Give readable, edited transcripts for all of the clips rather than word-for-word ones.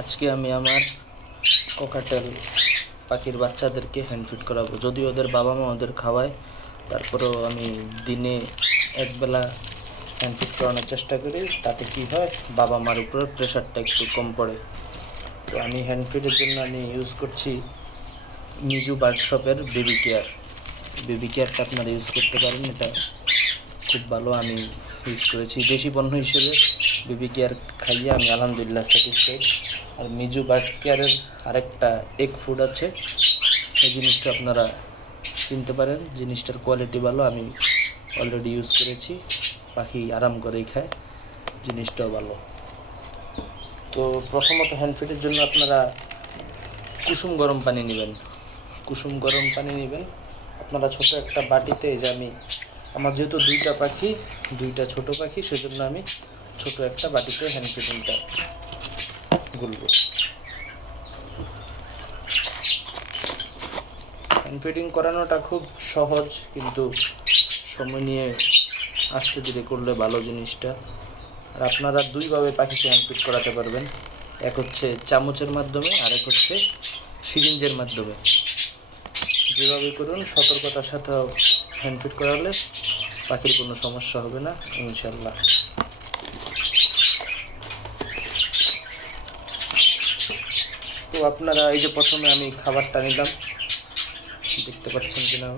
আজকে আমি আমার ককাটেল পাখির বাচ্চাদেরকে হ্যান্ড ফিড করাবো। যদিও ওদের বাবা মা ওদের খাওয়ায়, তারপরেও আমি দিনে একবেলা হ্যান্ড ফিড করানোর চেষ্টা করি। তাতে কি হয়, বাবা মার উপর প্রেশারটা একটু কম পড়ে। তো আমি হ্যান্ড ফিডের জন্য আমি ইউজ করছি মিজু বার্ড শপের বেবি কেয়ার। বেবি কেয়ারটা আপনারা ইউজ করতে পারেন, এটা খুব ভালো। আমি ইউজ করেছি দেশি পণ্য হিসেবে বেবি কেয়ার খাইয়ে আমি আলহামদুলিল্লাহ স্যাটিসফাইড। আর মিজু বার্ড কেয়ারের আরেকটা এগ ফুড আছে, এই জিনিসটা আপনারা কিনতে পারেন। জিনিসটার কোয়ালিটি ভালো, আমি অলরেডি ইউজ করেছি। পাখি আরাম করেই খায়, জিনিসটাও ভালো। তো প্রথমত হ্যান্ড ফিডের জন্য আপনারা কুসুম গরম পানি নেবেন। কুসুম গরম পানি নেবেন আপনারা ছোট একটা বাটিতে। যে আমি আমার যেহেতু দুইটা ছোট পাখি, সেজন্য আমি ছোট একটা বাটিতে হ্যান্ড ফিডিংটা গুলবো। হ্যান্ড ফিডিং করানোটা খুব সহজ, কিন্তু সময় নিয়ে আস্তে ধীরে করলে ভালো জিনিসটা। আর আপনারা দুইভাবে পাখিকে হ্যান্ড ফিড করাতে পারবেন, এক হচ্ছে চামচের মাধ্যমে, আর এক হচ্ছে সিরিঞ্জের মাধ্যমে। যেভাবে করুন সতর্কতার সাথে হ্যান্ড ফিড করালে পাখির কোনো সমস্যা হবে না ইনশাল্লাহ। তো আপনারা এই যে প্রথমে আমি খাবারটা নিলাম, দেখতে পাচ্ছেন কিনা,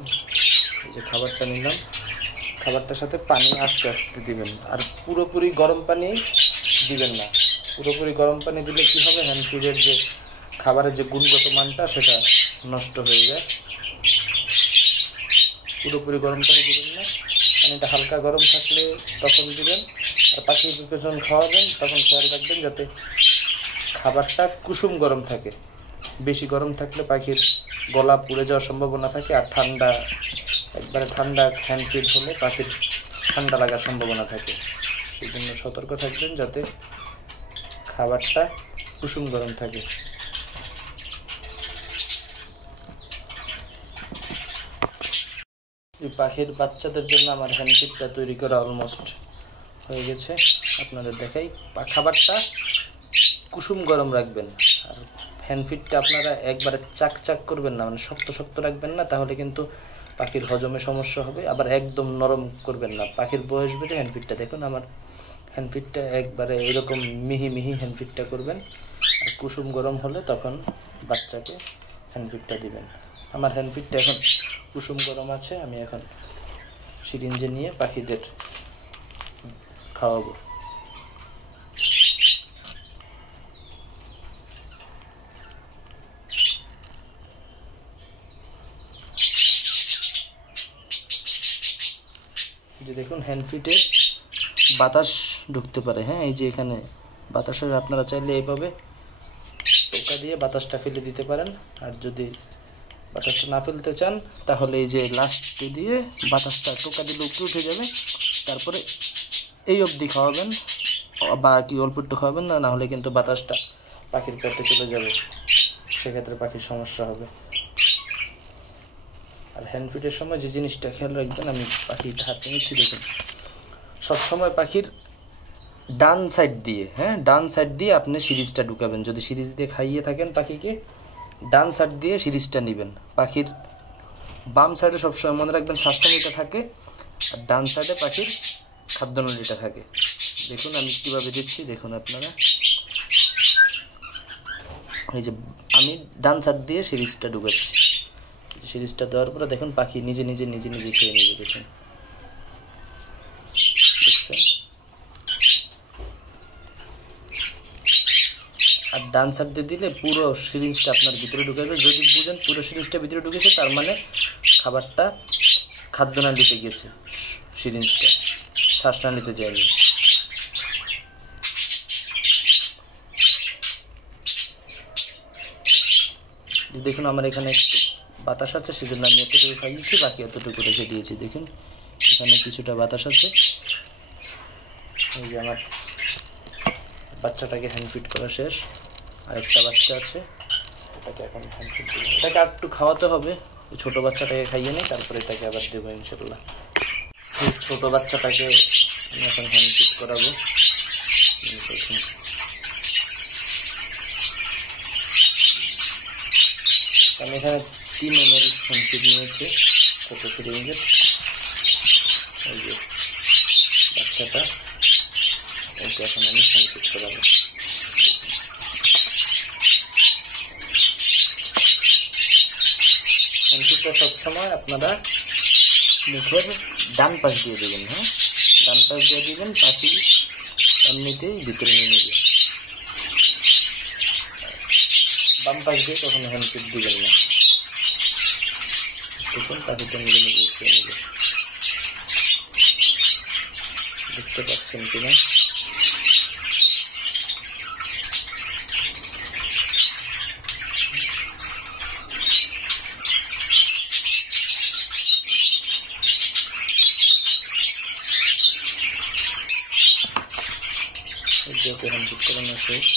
এই যে খাবারটা নিলাম, খাবারটার সাথে পানি আস্তে আস্তে দিবেন। আর পুরোপুরি গরম পানি দিবেন না। পুরোপুরি গরম পানি দিলে কি হবে, হ্যান্ড ফিডের যে খাবারের যে গুণগত মানটা সেটা নষ্ট হয়ে যায়। পুরোপুরি গরম পানি দিবেন না, পানিটা হালকা গরম থাকলে তখন দিবেন। আর পাখিকে যখন খাওয়াবেন তখন খেয়াল রাখবেন যাতে খাবারটা কুসুম গরম থাকে। বেশি গরম থাকলে পাখির গলা পুড়ে যাওয়ার সম্ভাবনা থাকে। আর একবারে ঠান্ডা হ্যান্ড ফিড হলে পাখির ঠান্ডা লাগার সম্ভাবনা থাকে। সেই জন্য সতর্ক থাকবেন যাতে খাবারটা কুসুম গরম থাকে। এই পাখির বাচ্চাদের জন্য আমার হ্যান্ড ফিডটা তৈরি করা অলমোস্ট হয়ে গেছে। আপনাদের দেখাই, খাবারটা কুসুম গরম রাখবেন। আর হ্যান্ড ফিডটা আপনারা একবারে চাক করবেন না, মানে শক্ত রাখবেন না, তাহলে কিন্তু পাখির হজমে সমস্যা হবে। আবার একদম নরম করবেন না, পাখির বয়স বেঁধে হ্যান্ড ফিডটা দেখুন। আমার হ্যান্ড ফিডটা একবারে এরকম মিহি হ্যান্ড ফিডটা করবেন। আর কুসুম গরম হলে তখন বাচ্চাকে হ্যান্ড ফিডটা দিবেন। আমার হ্যান্ড ফিডটা এখন কুসুম গরম আছে, আমি এখন সিরিঞ্জে নিয়ে পাখিদের খাওয়াবো। যে দেখুন হ্যান্ড ফিডে বাতাস ঢুকতে পারে, হ্যাঁ, এই যে এখানে বাতাসের, আপনারা চাইলে এইভাবে টোকা দিয়ে বাতাসটা ফেলে দিতে পারেন। আর যদি বাতাসটা না ফেলতে চান তাহলে এই যে লাস্টে দিয়ে বাতাসটা টোকা দিলে উপরে উঠে যাবে। তারপরে এই অবধি খাওয়াবেন, বা কি অল্প একটু খাওয়াবেন না হলে কিন্তু বাতাসটা পাখির পেটে চলে যাবে, সেক্ষেত্রে পাখির সমস্যা হবে। আর হ্যান্ড ফিডের সময় যে জিনিসটা খেয়াল রাখবেন, আমি পাখিটা হাতে নিচ্ছি দেখুন, সবসময় পাখির ডান সাইড দিয়ে আপনি সিরিজটা ঢুকাবেন। যদি সিরিজ দিয়ে খাইয়ে থাকেন পাখিকে, ডান সাইড দিয়ে সিরিজটা নেবেন। পাখির বাম সাইডে সবসময় মনে রাখবেন শ্বাসনালীটা থাকে, আর ডান সাইডে পাখির খাদ্যনালীটা থাকে। দেখুন আমি কীভাবে দিচ্ছি, দেখুন আপনারা, এই যে আমি ডান সাইড দিয়ে সিরিজটা ঢুকাচ্ছি। সিরিজটা দেওয়ার পরে দেখুন পাখি নিজে খেয়ে নেবে। দেখুন, দেখছেন? আর ডান সাইড দিয়ে দিলে পুরো সিরিঞ্জটা আপনার ভিতরে ঢুকাবে। যদি বুঝেন পুরো সিরিঞ্জটা ভিতরে ঢুকেছে, তার মানে খাবারটা খাদ্যনালীতে গেছে, সিরিঞ্জটা শ্বাসনালীতে যায়নি। দেখুন আমার এখানে একটু বাতাস আছে, সেজন্য আমি এতটুকু খাইয়েছি, বাকি এতটুকু রেখে দিয়েছি। দেখুন এখানে কিছুটা বাতাস আছে। এই যে আমার বাচ্চাটাকে হ্যান্ড ফিড করা শেষ, আরেকটা বাচ্চা আছে, এটাকে এখন হ্যান্ড ফিড দেবো। এটাকে আর একটু খাওয়াতে হবে, ছোটো বাচ্চাটাকে খাইয়ে নিই, তারপরে এটাকে আবার দেবো ইনশাল্লাহ। এই ছোটো বাচ্চাটাকে আমি এখন হ্যান্ড ফিড করাবো। দেখুন আমি এখানে 3 ml হ্যান্ডফিট নিয়েছি, ছোট সিরিঞ্জের। এই যে বাচ্চাটা, ওকে এখন আমি হ্যান্ডফিট করাবো। হ্যান্ডফিটটা সবসময় আপনারা মুখের ডান পাশ দিয়ে দেবেন। হ্যাঁ, ডান পাশ দিয়ে দিবেন, পাখি এমনিতেই ভিতরে নিয়ে নেবে। বাম পাশ দিয়ে কখনো হ্যান্ডফিট দিবেন না, দেখুন পাখিটা নিজে নিজে খেয়ে নেবে। দেখতে পাচ্ছেন কিনা? হ্যান্ডফিট করানো শেষ।